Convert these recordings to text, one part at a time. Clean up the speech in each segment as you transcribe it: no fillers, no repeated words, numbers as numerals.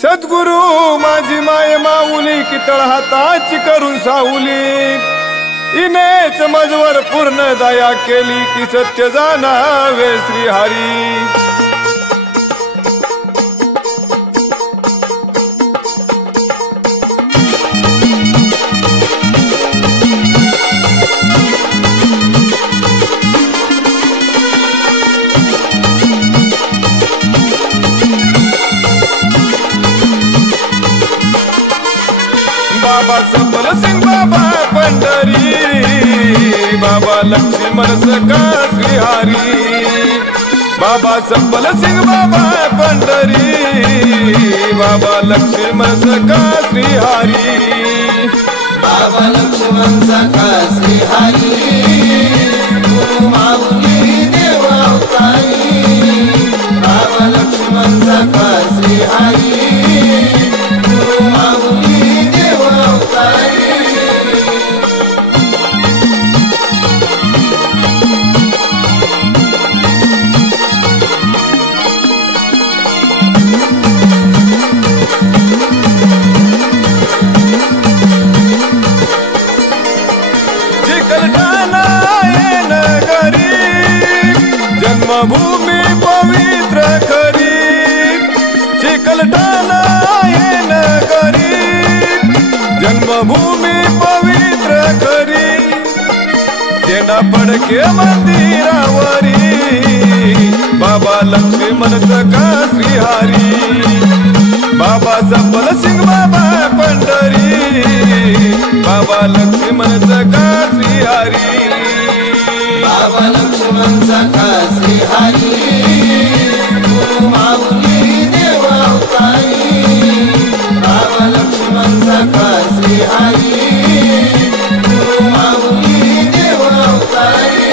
सद्गुरु माझी माय माऊली की तळहाताची करून साऊली इनेच मजवर पूर्ण दया केली की सत्य जाणावे श्रीहरी। बाबा संबल सिंग बाबा पंढरी बाबा लक्ष्मण सखा श्रीहरी। बाबा संबल सिंग बाबा पंढरी बाबा लक्ष्मण सखा श्रीहरी। बाबा लक्ष्मण सखा श्रीहरी माऊली देवा अवतारी। बाबा लक्ष्मण सखा श्रीहरी माऊली देवा अवतारी। चिकलठाणा ये नगरी जन्मभूमी पवित्र खरी। चिकलठाणा ये नगरी जन्मभूमी पवित्र खरी। झेंडा फडके मंदिरावरी बाबा लक्ष्मण सखा श्रीहरी। बाबा संबल सिंग बाबा पंढरी बाबा लक्ष्मण सखा श्रीहरी। बाबा लक्ष्मण सखा श्रीहरी माऊली देवा अवतारी। बाबा लक्ष्मण सखा श्रीहरी माऊली देवा अवतारी।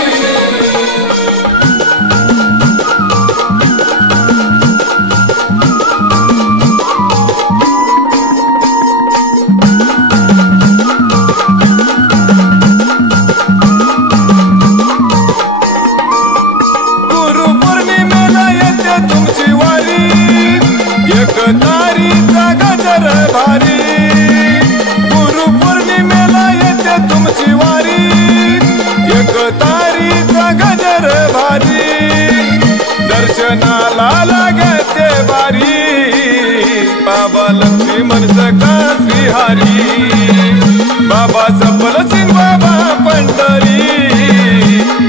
तारीचा गजर भारी गुरु पौर्णिमेला येते तुमची वारी। एक तारीचा गजर भारी दर्शनाला लागते बारी बाबा लक्ष्मण सखा श्रीहरी। बाबा संबल सिंग बाबा पंढरी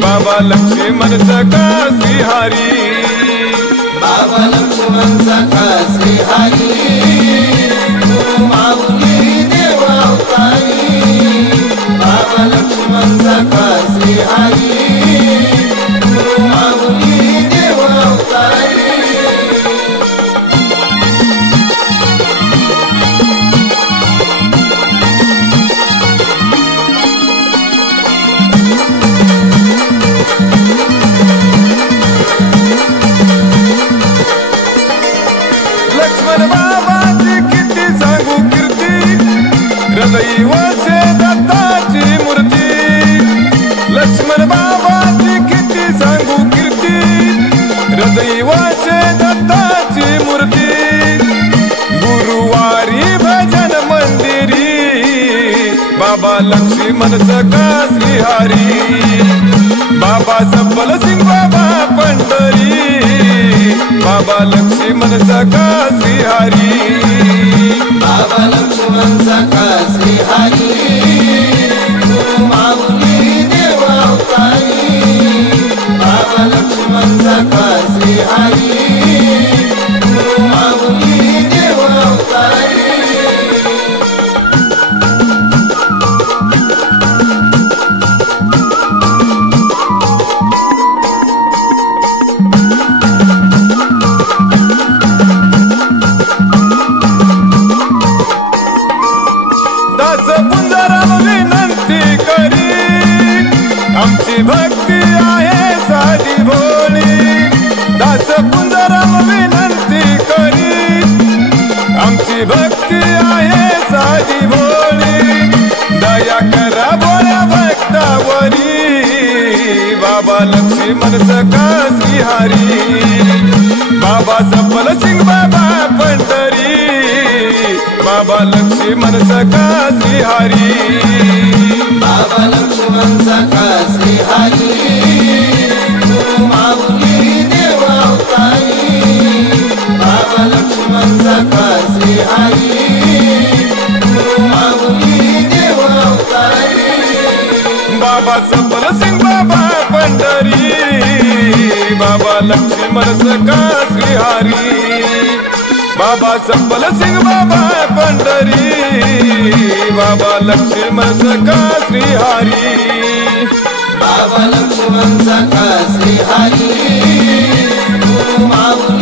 बाबा लक्ष्मण सखा श्रीहरी। बाबा लक्ष्मण सखा श्रीहरी माऊली देवा अवतारी। बाबा लक्ष्मण सखा श्रीहरी माऊली देवा अवतारी। लक्ष्मण बाबाची किती सांगू कीर्ती हृदयी वसे दत्ताची मूर्ती। लक्ष्मण बाबाची किती सांगू कीर्ती हृदयी वसे दत्ताची मूर्ती। गुरुवारी भजन मंदिरी बाबा लक्ष्मण सखा श्रीहरी। बाबा संबल सिंग बाबा पंढरी बाबा लक्ष्मण सखा श्रीहरी। बाबा लक्ष्मण सखा श्रीहरी माऊली देवा अवतारी। बाबा लक्ष्मण सखा श्रीहरी माऊली देवा अवतारी। दास पुंजराम विनंती करी आमची भक्ती आहे साधी भोळी। दास पुंजराम विनंती करी आमची भक्ती आहे साधी भोळी। दया करा भोळ्या भक्तावरी बाबा लक्ष्मण सखा श्रीहरी। बाबा संबल सिंग बाबा पंढरी लक्ष्मण सखा श्रीहरी बाबा लक्ष्मण सखा श्रीहरी गुरु माऊली देव अवतारी बाबा लक्ष्मण सखा श्रीहरी गुरु माऊली देव अवतारी बाबा सफल सिंग बाबा पंढरी बाबा लक्ष्मण सखा श्रीहरी बाबा सफल सिंग बाबा पंढरी बाबा लक्ष्मण सखा श्रीहरी बाबा लक्ष्मण सखा श्रीहरी गुरु माऊली